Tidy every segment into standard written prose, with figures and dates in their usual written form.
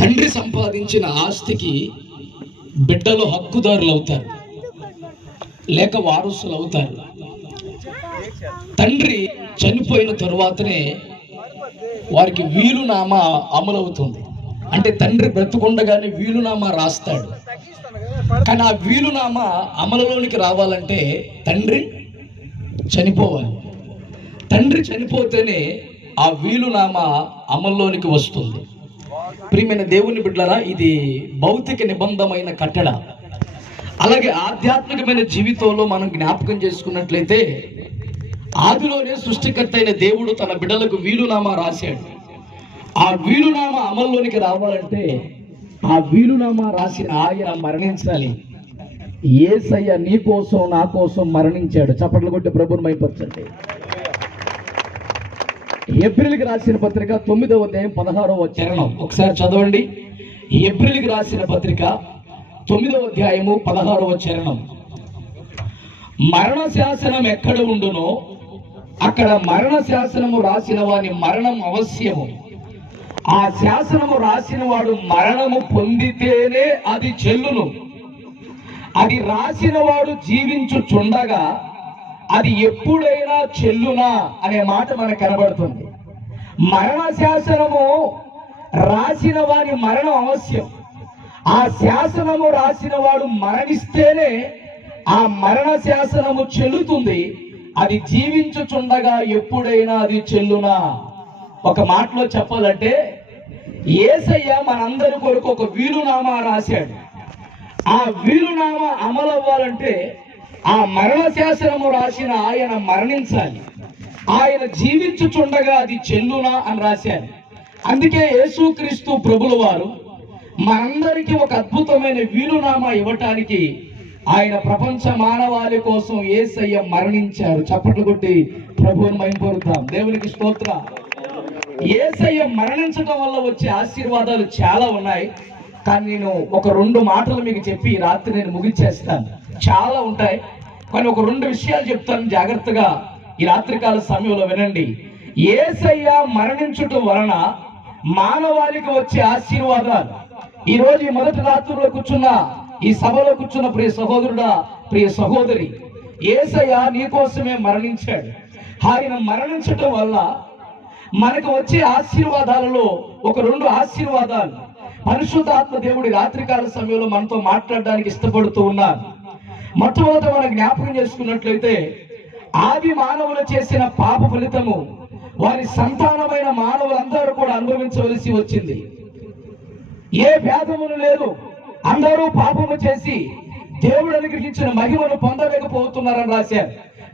తండ్రి సంపాదించిన ఆస్తికి బిడ్డలు హక్కుదారులు అవుతారు, లేక వారసులు అవుతారు. తండ్రి చనిపోయిన తరువాతనే వారికి వీలునామా అమలవుతుంది. అంటే తండ్రి బ్రతుకుండగానే వీలునామా రాస్తాడు. కానీ ఆ వీలునామా అమలులోనికి రావాలంటే తండ్రి చనిపోవాలి. తండ్రి చనిపోతేనే ఆ వీలునామా అమల్లోనికి వస్తుంది. ప్రియమైన దేవుని బిడ్డలారా, ఇది భౌతిక నిబంధమైన కట్టడ. అలాగే ఆధ్యాత్మికమైన జీవితంలో మనం జ్ఞాపకం చేసుకున్నట్లయితే ఆదిలోనే సృష్టికర్త అయిన దేవుడు తన బిడ్డలకు వీలునామా రాశాడు. ఆ వీలునామా అమల్లోనికి రావాలంటే ఆ వీలునామా రాసిన ఆయన మరణించాలి. యేసయ్య నీ కోసం నా కోసం మరణించాడు. చప్పట్లు కొట్టి ప్రభువుని మహిమపరచండి. ఏప్రిల్కి రాసిన పత్రిక 9వ అధ్యాయం 16వ చరణం ఒకసారి చదవండి. ఏప్రిల్కి రాసిన పత్రిక 9వ అధ్యాయము 16వ చరణం. మరణ శాసనం ఎక్కడ ఉండునో అక్కడ మరణ శాసనము రాసిన వాని మరణం అవశ్యము. ఆ శాసనము రాసిన వాడు మరణము పొందితేనే అది చెల్లును. అది రాసిన వాడు జీవించుచుండగా అది ఎప్పుడైనా చెల్లునా అనే మాట మనకు కనబడుతుంది. మరణ శాసనము రాసిన వాని మరణం అవశ్యం. ఆ శాసనము రాసిన వాడు మరణిస్తేనే ఆ మరణ శాసనము చెల్లుతుంది. అది జీవించుచుండగా ఎప్పుడైనా అది చెల్లునా. ఒక మాటలో చెప్పాలంటే యేసయ్య మనందరి కొరకు ఒక వీలునామా రాశాడు. ఆ వీలునామా అమలు అవ్వాలంటే ఆ మరణ శాసనము రాసిన ఆయన మరణించాలి. ఆయన జీవించుచుండగా అది చెల్లునా అని రాశారు. అందుకే యేసుక్రీస్తు ప్రభుల వారు మనందరికీ ఒక అద్భుతమైన వీలునామా ఇవ్వటానికి ఆయన ప్రపంచ మానవాళి కోసం యేసయ్య మరణించారు. చప్పట్లు కొట్టి ప్రభువుని మహిమపరుద్దాం. దేవునికి స్తోత్రం. యేసయ్య మరణించడం వల్ల వచ్చే ఆశీర్వాదాలు చాలా ఉన్నాయి. కానీ నేను ఒక 2 మాటలు మీకు చెప్పి ఈ రాత్రి నేను ముగించేస్తాను. చాలా ఉంటాయి కానీ ఒక 2 విషయాలు చెప్తాను. జాగ్రత్తగా ఈ రాత్రికాల సమయంలో వినండి. యేసయ్య మరణించటం వలన మానవాళికి వచ్చే ఆశీర్వాదాలు. ఈ రోజు ఈ మొదటి రాత్రిలో కూర్చున్న ఈ సభలో కూర్చున్న ప్రియ సహోదరుడా, ప్రియ సహోదరి, యేసయ్య నీ కోసమే మరణించాడు. ఆయన మరణించటం వల్ల మనకు వచ్చే ఆశీర్వాదాలలో ఒక 2 ఆశీర్వాదాలు పరిశుద్ధాత్మ దేవుడి రాత్రికాల సమయంలో మనతో మాట్లాడడానికి ఇష్టపడుతూ ఉన్నారు. మొట్టమొదట మనం జ్ఞాపకం చేసుకున్నట్లయితే ఆది మానవులు చేసిన పాప ఫలితము వారి సంతానమైన మానవులందరూ కూడా అనుభవించవలసి వచ్చింది. ఏ భేదమును లేదు. అందరూ పాపము చేసి దేవుడు అనుగ్రహించిన మహిమను పొందలేకపోతున్నారని రాశారు.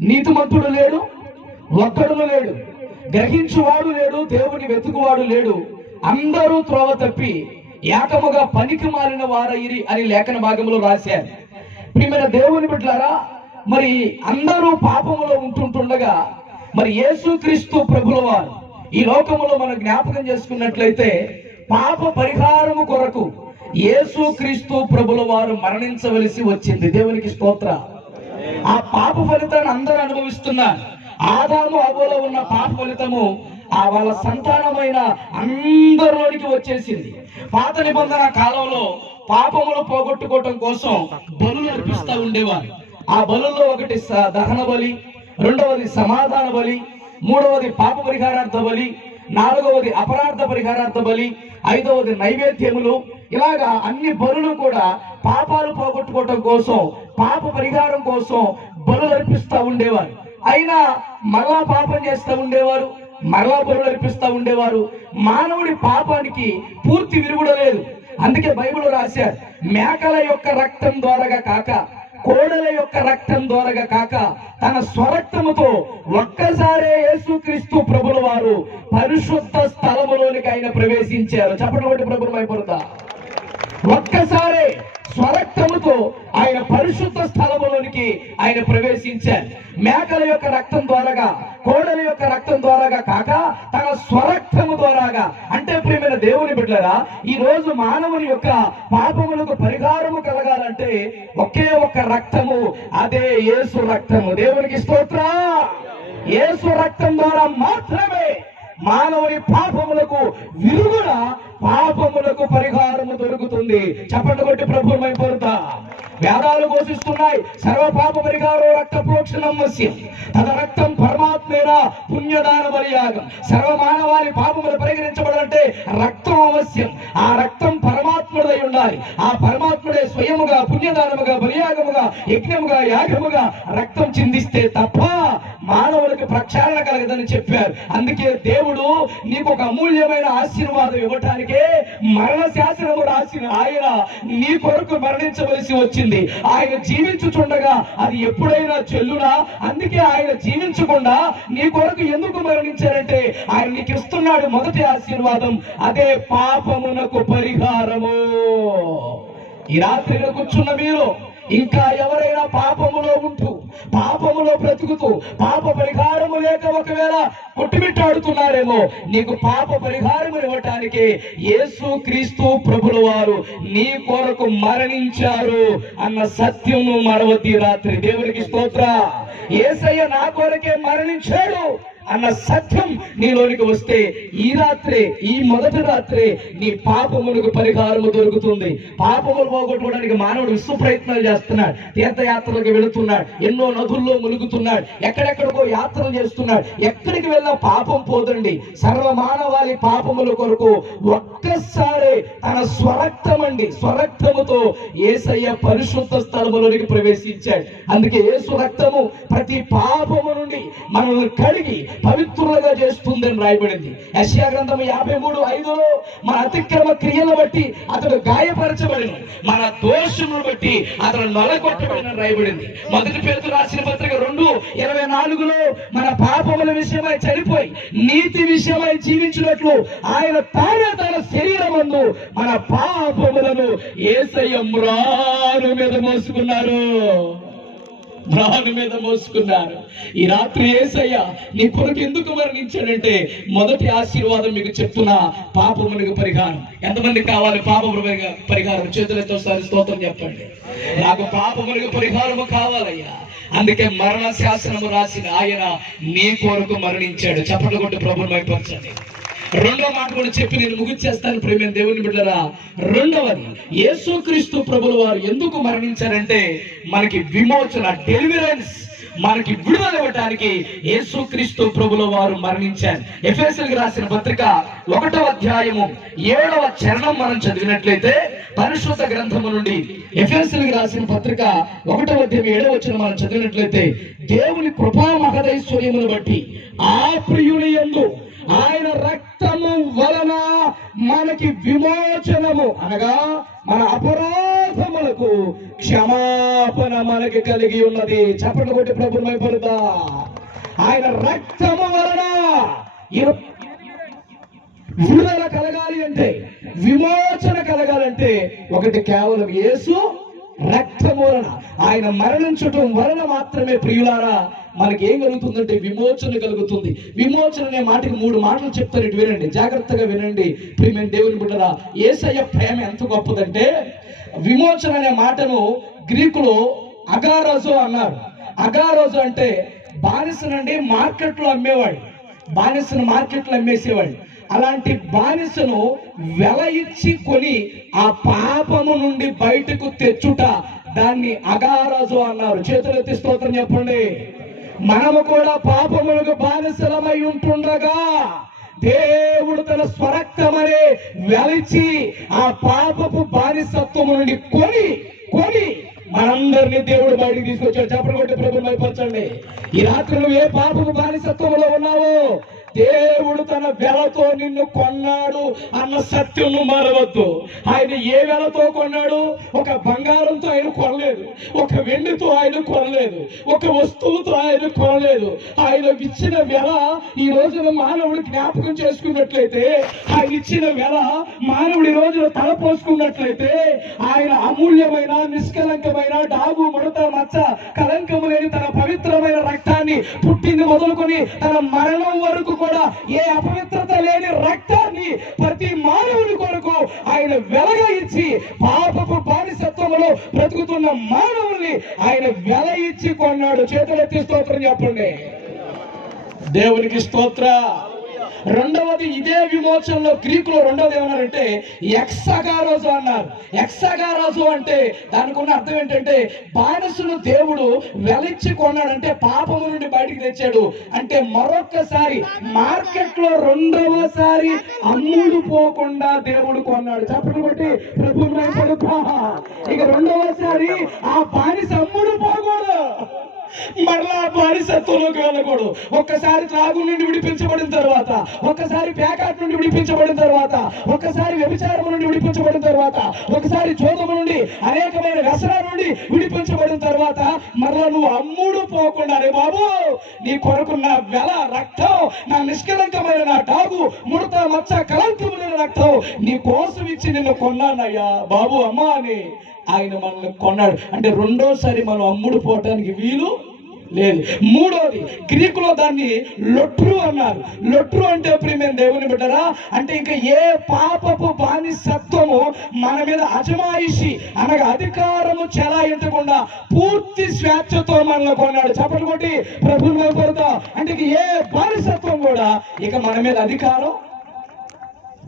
నీతిమంతుడు లేడు, ఒక్కడును లేడు, గ్రహించువాడు లేడు, దేవుని వెతుకువాడు లేడు. అందరూ త్రోవ తప్పి ఏకముగా పనికి మారిన వారయిరి అని లేఖన భాగంలో రాశారు. ప్రియమైన దేవుని బిడ్డలారా, మరి అందరూ పాపములో ఉంటుండగా మరి యేసుక్రీస్తు ప్రభుల వారు ఈ లోకములో మనం జ్ఞాపకం చేసుకున్నట్లయితే పాప పరిహారము కొరకు యేసుక్రీస్తు ప్రభుల వారు మరణించవలసి వచ్చింది. దేవునికి స్తోత్ర. ఆ పాప ఫలితాన్ని అందరూ అనుభవిస్తున్నారు. ఆదాము అవ్వలో ఉన్న పాప ఫలితము ఆ వాళ్ళ సంతానమైన అందరిలోనికి వచ్చేసింది. పాత నిబంధన కాలంలో పాపములు పోగొట్టుకోవటం కోసం బలులు అర్పిస్తూ ఉండేవారు. ఆ బలుల్లో ఒకటి దహన బలి, 2వది సమాధాన బలి, 3వది పాప పరిహారార్థ బలి, 4వది అపరాధ పరిహారార్థ బలి, 5వది నైవేద్యములు. ఇలాగా అన్ని బలులు కూడా పాపాలు పోగొట్టుకోవటం కోసం, పాప పరిహారం కోసం బలులు అర్పిస్తూ ఉండేవారు. అయినా మరలా పాపం చేస్తూ ఉండేవారు, మరలా బలులు అర్పిస్తూ ఉండేవారు. మానవుడి పాపానికి పూర్తి విరుగుడలేదు. అందుకే బైబిల్ రాశారు, మేకల యొక్క రక్తం ద్వారాగా కాక, కోడల యొక్క రక్తం ద్వారాగా కాక, తన స్వరక్తముతో ఒక్కసారే యేసుక్రీస్తు ప్రభుల వారు పరిశుద్ధ స్థలములోనికి ఆయన ప్రవేశించారు. చెప్పండి ప్రభుత్వం అయిపోతా. ఒక్కసారే స్వరక్తముతో ఆయన పరిశుద్ధ స్థలములోనికి ఆయన ప్రవేశించారు. మేకల యొక్క రక్తం ద్వారాగా, కోడల యొక్క రక్తం ద్వారాగా కాక, తన స్వరక్తము ద్వారాగా. అంటే ప్రియమైన దేవుని బిడ్డలారా, ఈ రోజు మానవుని యొక్క పాపములకు పరిహారము కలగాలంటే ఒకే ఒక్క రక్తము, అదే యేసు రక్తము. దేవునికి స్తోత్రం. యేసు రక్తం ద్వారా మాత్రమే మానవుని పాపములకు విరుగున పాపములకు పరిహారము దొరుకుతుంది. చప్పట్లు కొట్టి ప్రభువు మైపరుతా. వేదాలు ఘోషిస్తున్నాయి, సర్వ పాప పరిహారం రక్త ప్రోక్షణం వశ్యం తన రక్తం పరమాత్మేన పుణ్యదాన బలియాగం. సర్వ మానవాళి పాపములు పరిగణించబడాలంటే రక్తం అవశ్యం. ఆ రక్తం పరమాత్ముడై ఉండాలి. ఆ పరమాత్ముడే స్వయముగా పుణ్యదానముగా బలియాగముగా యజ్ఞముగా యాగముగా రక్తం చిందిస్తే తప్ప మానవులకు ప్రక్షాళన కలగదని చెప్పారు. అందుకే దేవుడు నీకు ఒక అమూల్యమైన ఆశీర్వాదం ఇవ్వటానికే మరణ శాసనము రాసిన ఆయన నీ కొరకు మరణించవలసి వచ్చింది. ఆయన జీవించుచుండగా అది ఎప్పుడైనా చెల్లునా? అందుకే ఆయన జీవించకుండా నీ కొరకు ఎందుకు మరణించారంటే ఆయన నీకు ఇస్తున్నాడు మొదటి ఆశీర్వాదం, అదే పాపమునకు పరిహారము. ఈ రాత్రిలో కూర్చున్న మీరు ఇంకా ఎవరైనా పాపములో ఉంటూ పాపములో బ్రతుకుతూ పాప పరిహారము లేక ఒకవేళ కొట్టుమిట్టాడుతున్నారేమో, నీకు పాప పరిహారము ఇవ్వటానికి యేసు క్రీస్తు ప్రభుల వారు నీ కొరకు మరణించారు అన్న సత్యము మరవతి రాత్రి. దేవునికి స్తోత్ర. యేసయ్య నా కొరకే మరణించాడు అన్న సత్యం నీలోనికి వస్తే ఈ రాత్రే, ఈ మొదటి రాత్రే నీ పాపములకు పరిహారము దొరుకుతుంది. పాపములు పోగొట్టుకోవడానికి మానవుడు విశ్వ ప్రయత్నాలు చేస్తున్నాడు. తీర్థయాత్రలకు వెళుతున్నాడు, ఎన్నో నదుల్లో మునుగుతున్నాడు, ఎక్కడెక్కడికో యాత్రలు చేస్తున్నాడు. ఎక్కడికి వెళ్ళినా పాపం పోదండి. సర్వ మానవాళి పాపముల కొరకు ఒక్కసారి తన స్వరక్తముతో యేసయ్య పరిశుద్ధ స్థలములోనికి ప్రవేశించాడు. అందుకే యేసు రక్తము ప్రతి పాపము నుండి మనల్ని కడిగి పవిత్రులుగా చేస్తుందని రాయబడింది. యెషయా గ్రంథము 53:5 మన అతిక్రమ క్రియలను బట్టి అతడు గాయపరచబడిన, మన దోషములను బట్టి అతడు నలగొట్టబడిన రాయబడింది. మొదటి పేతురు రాసిన పత్రిక 2:24 మన పాపముల విషయమై చనిపోయి నీతి విషయమై జీవించినట్లు ఆయన తానే తన శరీరమందు మన పాపములను యేసయ్య మ్రాను మీద మోసుకున్నారు. ఈ రాత్రి యేసయ్య నీ కొరకు ఎందుకు మరణించాడంటే మొదటి ఆశీర్వాదం మీకు చెప్తున్నా, పాపములకు పరిహారం. ఎంతమంది కావాలి పాపముల పరిహారం? చేతులతో సారి స్తోత్రం చెప్పండి. నాకు పాపములకు పరిహారము కావాలయ్యా. అందుకే మరణ శాసనము రాసిన ఆయన నీ కొరకు మరణించాడు. చప్పట్లు కొట్టి ప్రభువుని మైపరచండి. రెండో మాట కూడా చెప్పి నేను ముగిచేస్తాను ప్రేమ దేవుని బిడ్డరా. రెండవది, యేసుక్రీస్తు ప్రభుల వారు ఎందుకు మరణించారంటే మనకి విమోచన, డెలివరెన్స్, మనకి విడుదల ఇవ్వటానికి యేసుక్రీస్తు ప్రభుల వారు మరణించారు. ఎఫెసీయులకు రాసిన పత్రిక 1వ అధ్యాయము 7వ చరణం మనం చదివినట్లయితే, పరిశుద్ధ గ్రంథము నుండి ఎఫెసీయులకు రాసిన పత్రిక 1వ అధ్యాయం 7వ వచనం మనం చదివినట్లయితే, దేవుని కృపా మహదైశ్వర్యమును బట్టి ఆ ప్రియుని యందు ఆయన రక్తము వలన మనకి విమోచనము, అనగా మన అపరాధములకు క్షమాపణ మనకి కలిగి ఉన్నది. చప్పట్లు కొట్టి ప్రభువుని మైపరుతా. ఆయన రక్తము వలన విడుదల కలగాలి అంటే, విమోచన కలగాలంటే ఒకటి కేవలం యేసు రక్తము వలన, ఆయన మరణించటం వలన మాత్రమే ప్రియులారా మనకి ఏం కలుగుతుందంటే విమోచన కలుగుతుంది. విమోచన అనే మాటకి 3 మాటలు చెప్తారు, ఇటు వినండి, జాగ్రత్తగా వినండి ప్రియమైన దేవుని బిడ్డరా. యేసయ్య ప్రేమ ఎంత గొప్పదంటే, విమోచన అనే మాటను గ్రీకులో అగారోజు అన్నారు. అగారోజు అంటే బానిసనండి మార్కెట్లో అమ్మేవాడు, బానిసను మార్కెట్లో అమ్మేసేవాడు. అలాంటి బానిసను వెల ఇచ్చి కొని ఆ పాపము నుండి బయటకు తెచ్చుట, దాన్ని అగారాజు అన్నారు. చేతులెత్తి స్తోత్రం చెప్పండి. మనము కూడా పాపములకు బానిసలమై ఉంటుండగా దేవుడు తన స్వరక్తమనే వెలిచి ఆ పాపపు బానిసత్వము నుండి కొని మనందరినీ దేవుడు బయటికి తీసుకొచ్చాడు. చప్పట్లు కొట్టి ప్రభువుని మైపరచండి. ఈ రాత్రి నువ్వు ఏ పాపపు బానిసత్వంలో ఉన్నావో, దేవుడు తన వెలతో నిన్ను కొన్నాడు అన్న సత్యం మరవద్దు. ఆయన ఏ వెలతో కొన్నాడు? ఒక బంగారంతో ఆయన కొనలేదు, ఒక వెండితో ఆయన కొనలేదు, ఒక వస్తువుతో ఆయన కొనలేదు. ఆయన ఇచ్చిన వెల ఈ రోజున మానవుడు జ్ఞాపకం చేసుకున్నట్లయితే, ఆయన ఇచ్చిన వెల మానవుడి రోజున తలపోసుకున్నట్లయితే, ఆయన అమూల్యమైన నిష్కలంకమైన డాగు ముడత మచ్చ కలంకము లేని తన పవిత్రమైన రక్తాన్ని పుట్టింది మొదలుకొని తన మరణం వరకు కూడా ఏ అపవిత్రత లేని రక్తాన్ని ప్రతి మానవుని కొరకు ఆయన వెలగా ఇచ్చి, పాపపు బానిసత్వములో బ్రతుకుతున్న మానవుల్ని ఆయన వెల ఇచ్చి కొన్నాడు. చేతులెత్తి స్తోత్రం చెప్పండి. దేవునికి స్తోత్ర. రెండవది ఇదే విమోచనలో గ్రీకులో రెండవది ఏమన్నారంటే ఎక్సగారోజు అన్నారు. ఎక్సగారోజు అంటే దానికి ఉన్న అర్థం ఏంటంటే బానిసను దేవుడు వెలిచ్చి కొన్నాడంటే పాపము నుండి బయటికి తెచ్చాడు అంటే మరొక్కసారి మార్కెట్ లో రెండవసారి అమ్ముడు పోకుండా దేవుడు కొన్నాడు. చెప్పండి బట్టి ప్రభు ఇక రెండవసారి ఆ బానిస అమ్ముడు పోకూడదు, మరలా బానిసత్వంలోకి వెళ్ళకూడదు. ఒక్కసారి త్రాగు నుండి విడిపించబడిన తర్వాత, ఒక్కసారి ప్యాకెట్ నుండి విడిపించబడిన తర్వాత, ఒక్కసారి వ్యభిచారం నుండి విడిపించబడిన తర్వాత, ఒకసారి జోదము నుండి అనేకమైన వ్యసనాల నుండి విడిపించబడిన తర్వాత మరలా నువ్వు అమ్ముడు పోకుండా రే బాబు నీ కొరకు నా వెల రక్తం, నా నిష్కలంకమైన నా డాగు ముడత మచ్చ కలంకమైన రక్తం నీ కోసం ఇచ్చి నిన్ను కొన్నానయ్యా బాబు అమ్మా అని ఆయన మనల్ని కొన్నాడు. అంటే రెండోసారి మనం అమ్ముడు పోవటానికి వీలు లేదు. మూడోది గ్రీకులో దాన్ని లొట్రు అన్నారు. లొట్రు అంటే ప్రియమైన దేవుని బిడ్డరా, అంటే ఇంకా ఏ పాపపు బానిసత్వము మన మీద అజమాయిషి అనగా అధికారము చెలాయించకుండా పూర్తి స్వేచ్ఛతో మనల్ని కొన్నాడు. చెప్పండి కొట్టి ప్రభుత్వం వైపుతో, అంటే ఇక ఏ బానిసత్వం కూడా ఇక మన మీద అధికారం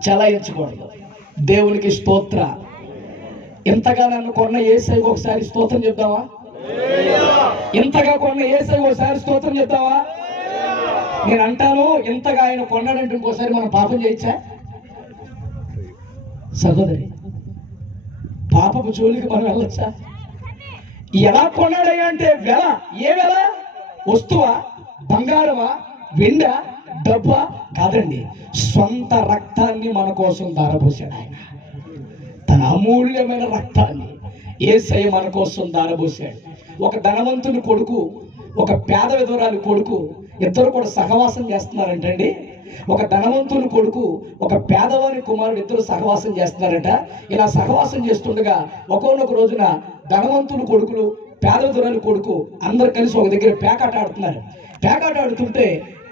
చెలాయించకూడదు. దేవునికి స్తోత్ర. ఎంతగా నన్ను కొన్న యేసయ్యకు ఒకసారి స్తోత్రం చెప్తావా? ఎంతగా కొన్న యేసయ్యకు ఒకసారి స్తోత్రం చెప్తావా? నేను అంటాను, ఎంతగా ఆయన కొన్నాడంటే ఇంకోసారి మనం పాపం చేయొచ్చా? సహోదరి, పాపపు జోలికి మనం వెళ్ళొచ్చా? ఎలా కొన్నాడయ్యా అంటే వెల. ఏ వెల? వస్తువా, బంగారమా, వెండ, డబ్బా కాదండి, సొంత రక్తాన్ని మన కోసం ధారపోసాడు ఆయన. తన అమూల్యమైన రక్తాన్ని యేసయ్య మన కోసం ధారపోసాడు. ఒక ధనవంతుని కొడుకు, ఒక పేద విధవరాలి కొడుకు ఇద్దరు కూడా సహవాసం చేస్తున్నారంటండి. ఒక ధనవంతుని కొడుకు, ఒక పేదవాని కుమారుడు ఇద్దరు సహవాసం చేస్తున్నారట. ఇలా సహవాసం చేస్తుండగా ఒకనొక రోజున ధనవంతుని కొడుకులు, పేద విధవరాలి కొడుకు అందరు కలిసి ఒక దగ్గర పేకాట ఆడుతున్నారు. పేకాట ఆడుతుంటే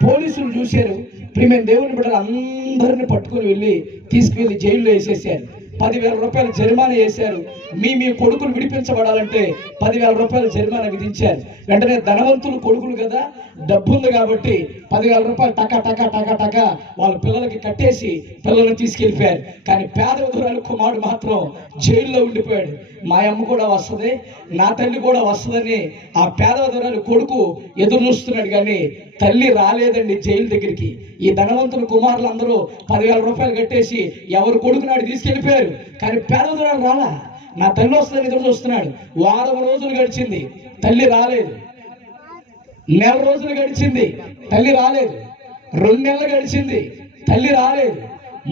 పోలీసులు చూశారు. ప్రియమైన దేవుని బిడ్డలు అందరిని పట్టుకుని వెళ్ళి తీసుకువెళ్ళి జైల్లో వేసేసారు. 10,000 రూపాయలు జరిమానా వేశారు. మీ కొడుకులు విడిపించబడాలంటే 10,000 రూపాయలు జరిమానా విధించారు. వెంటనే ధనవంతులు కొడుకులు కదా, డబ్బు ఉంది కాబట్టి 10,000 రూపాయలు టకా టకా టకా టకా వాళ్ళ పిల్లలకి కట్టేసి పిల్లల్ని తీసుకెళ్ళిపోయారు. కానీ పేద విధవరాలు కుమారుడు మాత్రం జైల్లో ఉండిపోయాడు. మా అమ్మ కూడా వస్తుంది, నా తల్లి కూడా వస్తుందని ఆ పేద విధవరాలు కొడుకు ఎదురు చూస్తున్నాడు. కానీ తల్లి రాలేదండి జైలు దగ్గరికి. ఈ ధనవంతుల కుమారులు అందరూ 10,000 రూపాయలు కట్టేసి ఎవరు కొడుకు నాడు తీసుకెళ్ళిపోయారు. కానీ పేద విధవరాలు రాలా. నా తల్లి వస్తుందని ఎదురు చూస్తున్నాడు. వారం రోజులు గడిచింది, తల్లి రాలేదు. నెల రోజులు గడిచింది, తల్లి రాలేదు. 2 నెలలు గడిచింది, తల్లి రాలేదు.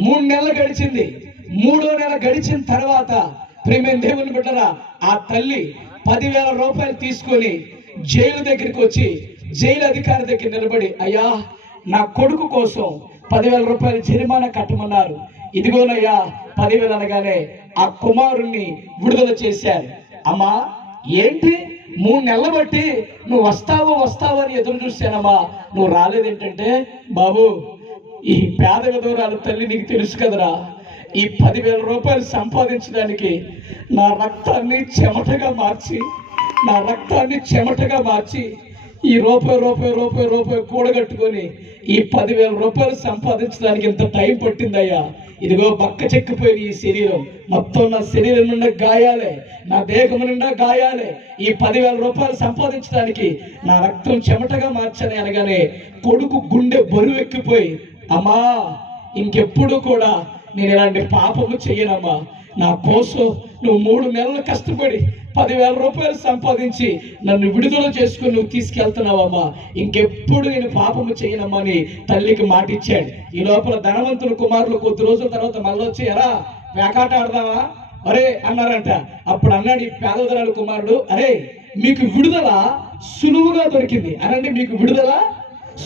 3 నెలలు గడిచింది. 3వ నెల గడిచిన తర్వాత ప్రియమైన దేవుని బిడ్డరా, ఆ తల్లి 10,000 రూపాయలు తీసుకొని జైలు దగ్గరికి వచ్చి జైలు అధికారి దగ్గర నిలబడి, అయ్యా నా కొడుకు కోసం 10,000 రూపాయలు జరిమానా కట్టమన్నారు, ఇదిగోనయ్యా 10,000 అనగానే ఆ కుమారుణ్ణి విడుదల చేశారు. అమ్మా ఏంటి 3 నెలలు బట్టి నువ్వు వస్తావు అని ఎదురు చూశానమ్మా, నువ్వు రాలేదేంటంటే, బాబు ఈ పేద విధవరాలు తల్లి నీకు తెలుసు కదరా, ఈ 10,000 రూపాయలు సంపాదించడానికి నా రక్తాన్ని చెమటగా మార్చి ఈ రూపాయి కూడగట్టుకొని ఈ 10,000 రూపాయలు సంపాదించడానికి ఇంత టైం పట్టిందయ్యా. ఇదిగో బక్క చెక్కిపోయిన ఈ శరీరం మొత్తం, నా శరీరం నిండా గాయాలే, నా దేహం నిండా గాయాలే. ఈ 10,000 రూపాయలు సంపాదించడానికి నా రక్తం చెమటగా మార్చని అనగానే కొడుకు గుండె బరువు ఎక్కిపోయి, అమ్మా ఇంకెప్పుడు కూడా నేను ఇలాంటి పాపము చెయ్యనమ్మా, నా కోసం నువ్వు 3 నెలలు కష్టపడి 10,000 రూపాయలు సంపాదించి నన్ను విడుదల చేసుకుని నువ్వు తీసుకెళ్తున్నావమ్మా, ఇంకెప్పుడు నేను పాపము చేయనమ్మా అని తల్లికి మాట ఇచ్చాడు. ఈ లోపల ధనవంతుల కుమారులు కొద్ది రోజుల తర్వాత మళ్ళీ వచ్చి, ఎరా పేకాట ఆడదావా అరే అన్నారంట. అప్పుడు అన్నాడు ఈ పేదధరాల కుమారుడు, అరే మీకు విడుదల సులువుగా దొరికింది అనండి, మీకు విడుదల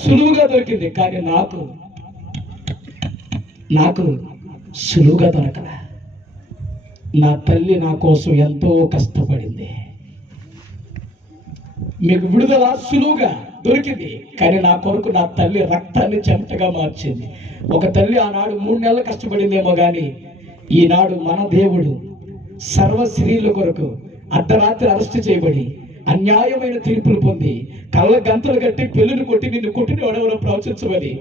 సులువుగా దొరికింది, కానీ నాకు సులువుగా దొరకదా. నా తల్లి నా కోసం ఎంతో కష్టపడింది. మీకు విడుదల సులువుగా దొరికింది, కానీ నా కొరకు నా తల్లి రక్తాన్ని చెమటగా మార్చింది. ఒక తల్లి ఆనాడు 3 నెలలు కష్టపడిందేమో కానీ ఈనాడు మన దేవుడు సర్వ స్త్రీల కొరకు అర్ధరాత్రి అరెస్ట్ చేయబడి అన్యాయమైన తీర్పులు పొంది కళ్ళ గంతలు కట్టి పెళ్ళిని కొట్టి నిన్ను కొట్టిన వాడెవరో ప్రవచించమని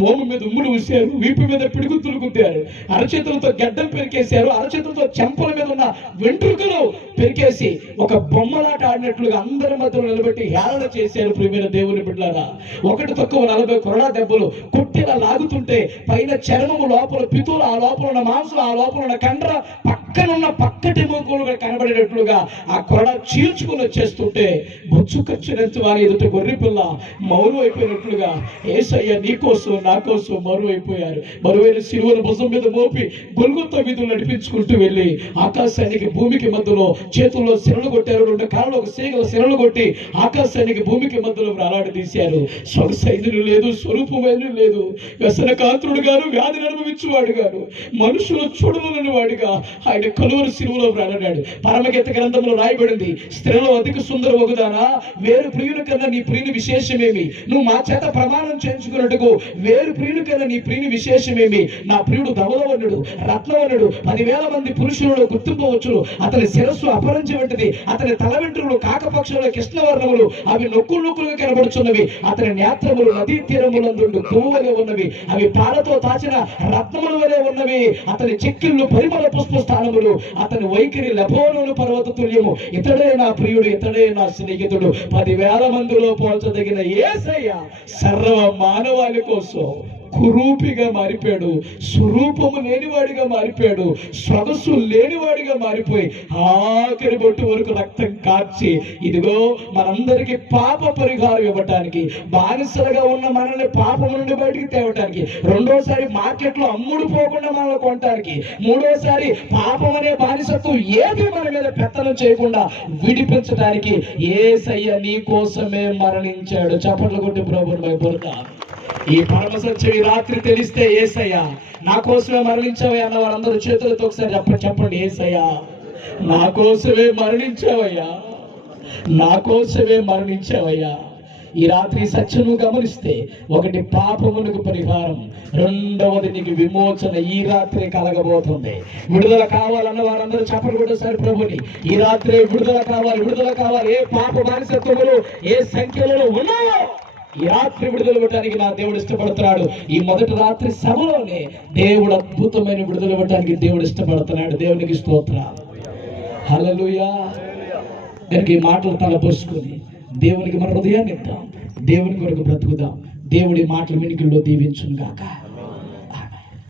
మోము మీద ఉమ్ములు ఊసారు, వీపు మీద పిడుగుతులు గుద్దారు, అరచేతులతో గడ్డలు పెరికేశారు, అరచేతులతో చెంపల మీద ఉన్న వెంట్రుకలు పెరికేసి ఒక బొమ్మలాట ఆడినట్లుగా అందరి మధ్యలో నిలబెట్టి హేళన చేశారు. ప్రియమైన దేవుని బిడ్డలారా, ఒకటి తక్కువ 40 కొరడా దెబ్బలు కొట్టిలా లాగుతుంటే పైన చర్మము లోపల పితులు, ఆ లోపల ఉన్న మాంసం, ఆ లోపల ఉన్న కండ్ర, పక్కనున్న పక్కటి మూకులుగా కనబడేటట్లుగా ఆ కొరడా చీల్చుకుని వచ్చేస్తుంటే బొచ్చు ఖర్చునంత వారి ఎదుట గొర్రె పిల్ల మౌరు అయిపోయినట్లుగా యేసయ్య నీ కోసం నా కోసం మరువు అయిపోయారు. మరువైన సిలువను భుజం మీద మోపి గొల్గొత్తా వీధులు నడిపించుకుంటూ వెళ్ళి ఆకాశానికి భూమికి మధ్యలో చేతుల్లో శిరలు కొట్టారు, 2 కాళ్ళు ఒక సేగల శిరలు కొట్టి ఆకాశానికి భూమికి మధ్యలో వేలాడి తీశారు. సొగసైదులు లేదు, స్వరూపమైన లేదు, వ్యసన కాంతుడు గారు, వ్యాధిని అనుభవించేవాడు గారు, మనుషులు చూడలేని వాడిగా ఆయన కలువరి సిలువలో వేలాడాడు. పరమగీత గ్రంథంలో రాయబడింది, స్త్రీలో అధిక సుందర వగుదానా, వేరు ప్రియుని కన్నా నీ ప్రియుని విశేషమేమి, నువ్వు మా చేత ప్రమాణం చేయించుకున్నట్టుకు వేరు ప్రియుని కన్నా నీ ప్రియుని విశేషమేమి, నా ప్రియుడు ధవలవనుడు, రత్నవనుడు, 10,000 మంది పురుషులలో గుర్తింపవచ్చును, అతని శిరస్సు అపరంజి వంటిది, అతని తల వెంట్రుకలు కాకపక్షుల కృష్ణవర్ణములు, అవి నొక్కులు నొక్కులుగా కనబడుచున్నవి, అతని నేత్రములు నదీ తీరములందు కొవ్వు వలె ఉన్నవి, అవి పాలతో తాచిన రత్నముల వలె ఉన్నవి, అతని చెక్కిళ్ళు పరిమళ పుష్ప స్థానములు, అతని వైఖరి లెబోను పర్వత తుల్యము, ఇతడే నా ప్రియుడు, ఇతడే నా స్నేహితుడు. 10,000 మందిలో పోల్చదగిన యేసయ్య సర్వ మానవాళి కోసం కురూపిగా మారిపోయాడు, స్వరూపము లేనివాడిగా మారిపోయాడు, సొగసు లేనివాడిగా మారిపోయి ఆఖరి బొట్టు వరకు రక్తం కార్చి ఇదిగో మనందరికీ పాప పరిహారం ఇవ్వటానికి, బానిసలుగా ఉన్న మనల్ని పాపం నుండి బయటికి తేవటానికి, రెండోసారి మార్కెట్లో అమ్ముడు పోకుండా మనల్ని కొనటానికి, మూడోసారి పాపం అనే బానిసత్వం ఏది మన మీద పెత్తనం చేయకుండా విడిపించడానికి యేసయ్య నీ కోసమే మరణించాడు. చప్పట్లు కొట్టి ప్రభువుని భయపడతాం. ఈ పరమ సత్యం ఈ రాత్రి తెలిస్తే యేసయ్య నా కోసమే మరణించావయ్యా అన్న వారందరూ చేతులతో ఒకసారి చెప్పండి, యేసయ్య నా కోసమే మరణించావయ్యా, నా కోసమే మరణించావయ్యా. ఈ రాత్రి సత్యము గమనిస్తే, ఒకటి పాపమునకు పరిహారం, రెండవది నీకు విమోచన ఈ రాత్రి కలగబోతుంది. విడుదల కావాలన్న వారందరూ చెప్పలు కూడా సరి ప్రభుని ఈ రాత్రి విడుదల కావాలి, విడుదల కావాలి. ఏ పాప బానిసత్వములు ఏ సంఖ్యలో ఉన్నావో ఈ రాత్రి విడుదల ఇవ్వడానికి నా దేవుడు ఇష్టపడుతున్నాడు. ఈ మొదటి రాత్రి సభలోనే దేవుడు అద్భుతమైన విడుదల ఇవ్వడానికి దేవుడు ఇష్టపడుతున్నాడు. దేవునికి స్తోత్రం, హల్లెలూయా. కనుక ఈ మాటలు తలపోసుకొని దేవునికి మన హృదయాన్ని ఇద్దాం, దేవుని కొరకు బ్రతుకుదాం. దేవుడి మాటలు వినికిల్లో దీవించును గాక.